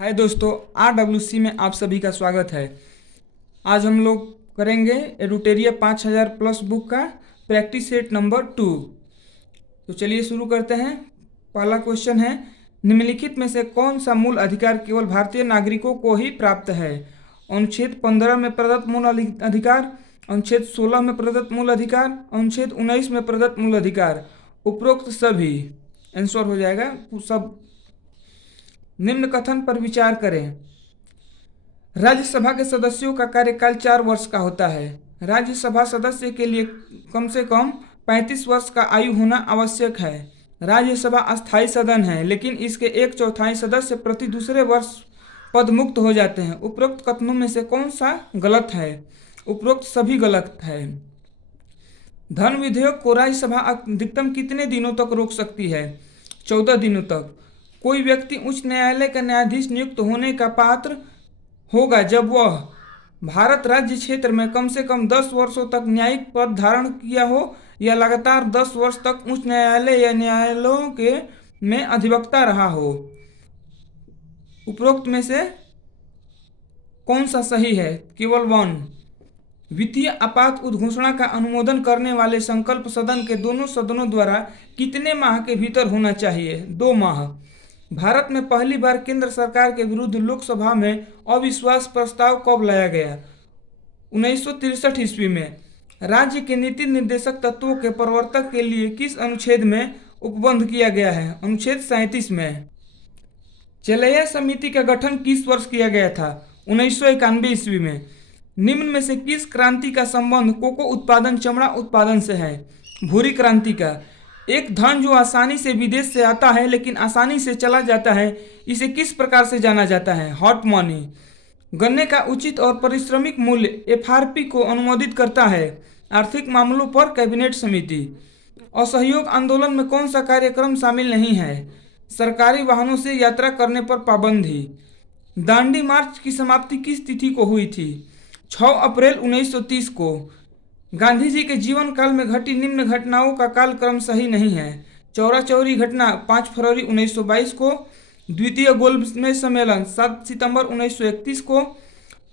हाय दोस्तों, RWC में आप सभी का स्वागत है। आज हम लोग करेंगे एडुटेरिया 5000 प्लस बुक का प्रैक्टिस सेट नंबर 2। तो चलिए शुरू करते हैं। पहला क्वेश्चन है, निम्नलिखित में से कौन सा मूल अधिकार केवल भारतीय नागरिकों को ही प्राप्त है? अनुच्छेद 15 में प्रदत्त मूल अधिकार, अनुच्छेद 16 में प्रदत्त मूल अधिकार, अनुच्छेद 19 में प्रदत्त मूल अधिकार, उपरोक्त सभी। आंसर हो जाएगा सब। निम्न कथन पर विचार करें। राज्यसभा के सदस्यों का कार्यकाल 4 वर्ष का होता है। राज्यसभा सदस्य के लिए कम से कम 35 वर्ष का आयु होना आवश्यक है। राज्यसभा अस्थायी सदन है, लेकिन इसके 1/4 सदस्य प्रति दूसरे वर्ष पद मुक्त हो जाते हैं। उपरोक्त कथनों में से कौन सा गलत है? उपरोक्त सभी गलत है। धन विधेयक को राज्यसभा अधिकतम कितने दिनों तक रोक सकती है? 14 दिनों तक। कोई व्यक्ति उच्च न्यायालय का न्यायाधीश नियुक्त होने का पात्र होगा जब वह भारत राज्य क्षेत्र में कम से कम 10 वर्षों तक न्यायिक पद धारण किया हो या लगातार 10 वर्ष तक उच्च न्यायालय या न्यायालयों के में अधिवक्ता रहा हो। उपरोक्त में से कौन सा सही है? केवल 1। वित्तीय आपात उद्घोषणा का अनुमोदन करने वाले संकल्प सदन के दोनों सदनों द्वारा कितने माह के भीतर होना चाहिए? 2 माह। भारत में पहली बार केंद्र सरकार के विरुद्ध लोकसभा में अविश्वास प्रस्ताव कब लाया गया? 1963 ईस्वी में। राज्य के नीति निर्देशक तत्वों के प्रवर्तक के लिए किस अनुच्छेद में उपबंध किया गया है? अनुच्छेद 37 में। चेलैया समिति का गठन किस वर्ष किया गया था? 1991 ईस्वी में। निम्न में से किस क्रांति का संबंध कोको उत्पादन चमड़ा उत्पादन से है? भूरी क्रांति का। एक धन जो आसानी से विदेश से आता है लेकिन आसानी से चला जाता है, इसे किस प्रकार से जाना जाता है? Hot money. गन्ने का उचित और पारिश्रमिक मूल्य FRP को अनुमोदित करता है? आर्थिक मामलों पर कैबिनेट समिति। असहयोग आंदोलन में कौन सा कार्यक्रम शामिल नहीं है? सरकारी वाहनों से यात्रा करने पर पाबंदी। दांडी मार्च की समाप्ति किस तिथि को हुई थी? 6 अप्रैल 1930 को। गांधी जी के जीवन काल में घटी निम्न घटनाओं का कालक्रम सही नहीं है। चौरा चौरी घटना 5 फरवरी 1922 को, द्वितीय गोलमेज सम्मेलन 7 सितंबर 1931 को,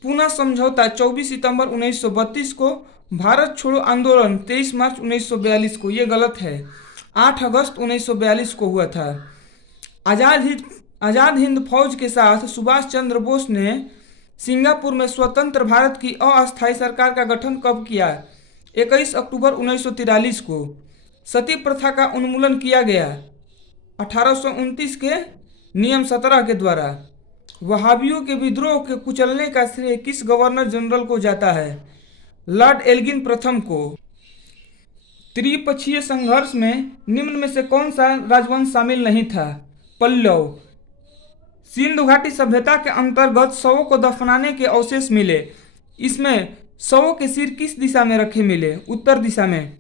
पूना समझौता 24 सितंबर 1932 को, भारत छोड़ो आंदोलन 23 मार्च 1942 को। ये गलत है। 8 अगस्त 1942 को हुआ था। आज़ाद हिंद फौज के साथ सुभाष चंद्र बोस ने सिंगापुर में स्वतंत्र भारत की अस्थायी सरकार का गठन कब किया? 21 अक्टूबर 1943 को। सती प्रथा का उन्मूलन किया गया 1829 के नियम 17 के द्वारा। वहाबियों के विद्रोह के कुचलने का श्रेय किस गवर्नर जनरल को जाता है? लॉर्ड एल्गिन प्रथम को। त्रिपक्षीय संघर्ष में निम्न में से कौन सा राजवंश शामिल नहीं था? पल्लव। सिंधु घाटी सभ्यता के अंतर्गत शवों को दफनाने के अवशेष मिले। इसमें शवों के सिर किस दिशा में रखे मिले? उत्तर दिशा में।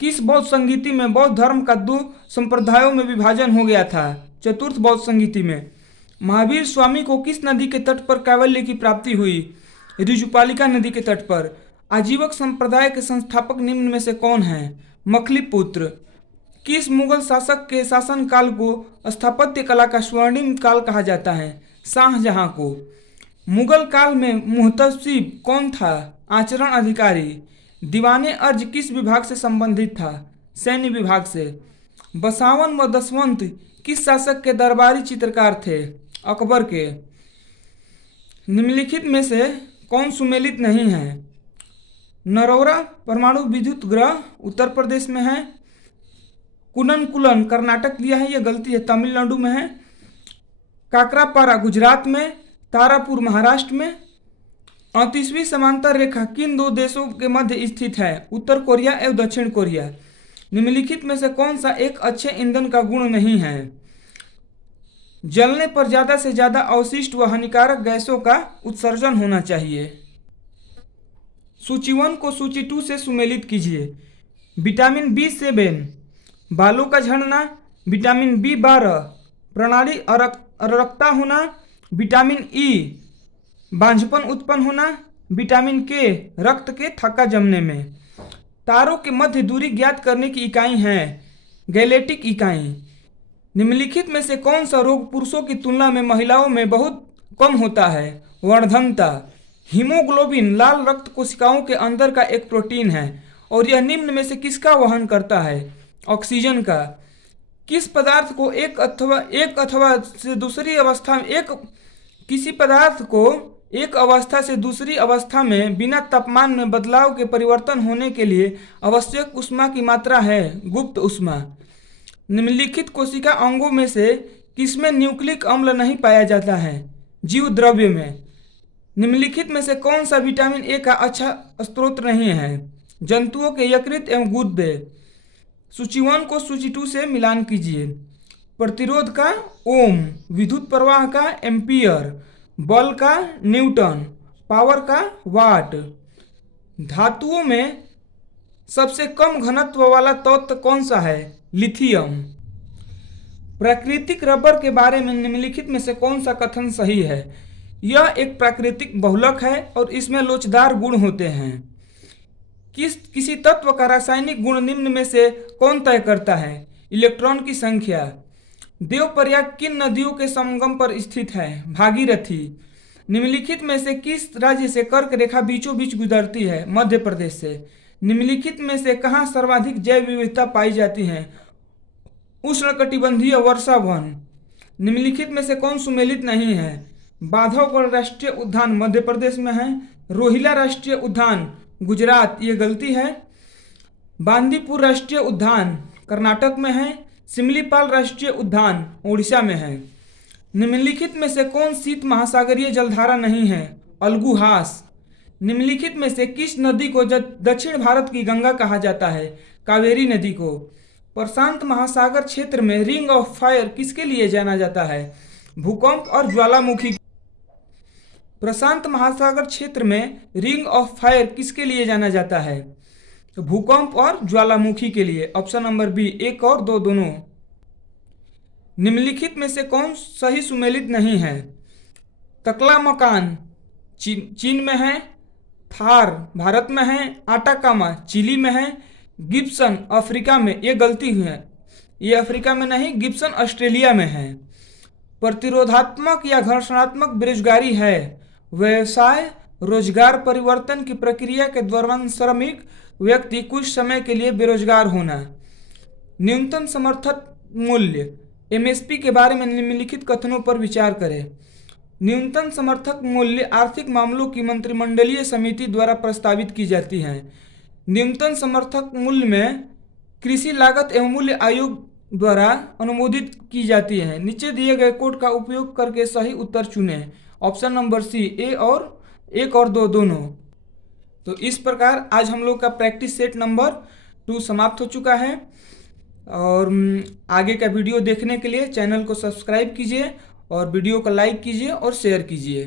किस बौद्ध संगीति में बौद्ध धर्म का 2 संप्रदायों में विभाजन हो गया था? चतुर्थ बौद्ध संगीति में। महावीर स्वामी को किस नदी के तट पर कैवल्य की प्राप्ति हुई? ऋजुपालिका नदी के तट पर। आजीवक संप्रदाय के संस्थापक निम्न में से कौन है? मखलिपुत्र। किस मुगल शासक के शासनकाल को स्थापत्य कला का स्वर्णिम काल कहा जाता है? शाहजहां को। मुगल काल में मुहतसिब कौन था? आचरण अधिकारी। दीवाने अर्ज किस विभाग से संबंधित था? सैन्य विभाग से। बसावन व दसवंत किस शासक के दरबारी चित्रकार थे? अकबर के। निम्नलिखित में से कौन सुमेलित नहीं है? नरौरा परमाणु विद्युत ग्रह उत्तर प्रदेश में है। कुननकुलन कर्नाटक लिया है, यह गलती है, तमिलनाडु में है। काकरापारा गुजरात में, तारापुर महाराष्ट्र में। 38वीं समांतर रेखा किन 2 देशों के मध्य स्थित है? उत्तर कोरिया एवं दक्षिण कोरिया। निम्नलिखित में से कौन सा एक अच्छे ईंधन का गुण नहीं है? जलने पर ज्यादा से ज्यादा अवशिष्ट व हानिकारक गैसों का उत्सर्जन होना चाहिए। सूची 1 को सूची 2 से सुमेलित कीजिए। विटामिन B7, बालों का झड़ना। विटामिन B12, प्रणाली अरक्ता होना। विटामिन E, बांझपन उत्पन्न होना। विटामिन K, रक्त के थक्का जमने में। तारों के मध्य दूरी ज्ञात करने की इकाई है गैलेक्टिक इकाई। निम्नलिखित में से कौन सा रोग पुरुषों की तुलना में महिलाओं में बहुत कम होता है। वर्धनता, हीमोग्लोबिन लाल रक्त कोशिकाओं के अंदर का एक प्रोटीन है और यह निम्न में से किसका वहन करता है? ऑक्सीजन का। किस पदार्थ को एक अथवा से दूसरी अवस्था में किसी पदार्थ को एक अवस्था से दूसरी अवस्था में बिना तापमान में बदलाव के परिवर्तन होने के लिए आवश्यक ऊष्मा की मात्रा है? गुप्त ऊष्मा। निम्नलिखित कोशिका अंगों में से किसमें न्यूक्लिक अम्ल नहीं पाया जाता है? जीव द्रव्य में। निम्नलिखित में से कौन सा विटामिन ए का अच्छा स्रोत नहीं है? जंतुओं के यकृत एवं गुर्दे। सूची 1 को सूची 2 से मिलान कीजिए। प्रतिरोध का ओम, विद्युत प्रवाह का एम्पियर, बल का न्यूटन, पावर का वाट। धातुओं में सबसे कम घनत्व वाला तत्व कौन सा है? लिथियम। प्राकृतिक रबर के बारे में निम्नलिखित में से कौन सा कथन सही है? यह एक प्राकृतिक बहुलक है और इसमें लोचदार गुण होते हैं। किसी तत्व का रासायनिक गुण निम्न में से कौन तय करता है? इलेक्ट्रॉन की संख्या। देवप्रयाग किन नदियों के संगम पर स्थित है? भागीरथी। निम्नलिखित में से किस राज्य से कर्क रेखा बीचों बीच गुजरती है? मध्य प्रदेश से। निम्नलिखित में से कहाँ सर्वाधिक जैव विविधता पाई जाती है? उष्णकटिबंधीय वर्षा वन। निम्नलिखित में से कौन सुमेलित नहीं है? बांधवगढ़ राष्ट्रीय उद्यान मध्य प्रदेश में है। रोहिला राष्ट्रीय उद्यान गुजरात, ये गलती है। बांदीपुर राष्ट्रीय उद्यान कर्नाटक में है। सिमलीपाल राष्ट्रीय उद्यान उड़ीसा में है। निम्नलिखित में से कौन शीत महासागरीय जलधारा नहीं है? अलगुहास। निम्नलिखित में से किस नदी को दक्षिण भारत की गंगा कहा जाता है? कावेरी नदी को। प्रशांत महासागर क्षेत्र में रिंग ऑफ फायर किसके लिए जाना जाता है? भूकंप और ज्वालामुखी। प्रशांत महासागर क्षेत्र में रिंग ऑफ फायर किसके लिए जाना जाता है? तो भूकंप और ज्वालामुखी के लिए। ऑप्शन नंबर बी, 1 और 2 दोनों। निम्नलिखित में से कौन सही सुमेलित नहीं है? तकलामकान चीन में है। थार भारत में है। आटाकामा चिली में है। गिब्सन अफ्रीका में, ये गलती हुई है, ये अफ्रीका में नहीं, गिब्सन ऑस्ट्रेलिया में है। प्रतिरोधात्मक या घर्षणात्मक बेरोजगारी है व्यवसाय रोजगार परिवर्तन की प्रक्रिया के दौरान श्रमिक व्यक्ति कुछ समय के लिए बेरोजगार होना। न्यूनतम समर्थन मूल्य एमएसपी के बारे में निम्नलिखित कथनों पर विचार करें। न्यूनतम समर्थक मूल्य आर्थिक मामलों की मंत्रिमंडलीय समिति द्वारा प्रस्तावित की जाती है। न्यूनतम समर्थक मूल्य में कृषि लागत एवं मूल्य आयोग द्वारा अनुमोदित की जाती है। नीचे दिए गए कोड का उपयोग करके सही उत्तर चुनें। ऑप्शन नंबर सी, 1 और 2 दोनों। तो इस प्रकार आज हम लोग का प्रैक्टिस सेट नंबर 2 समाप्त हो चुका है और आगे का वीडियो देखने के लिए चैनल को सब्सक्राइब कीजिए और वीडियो को लाइक कीजिए और शेयर कीजिए।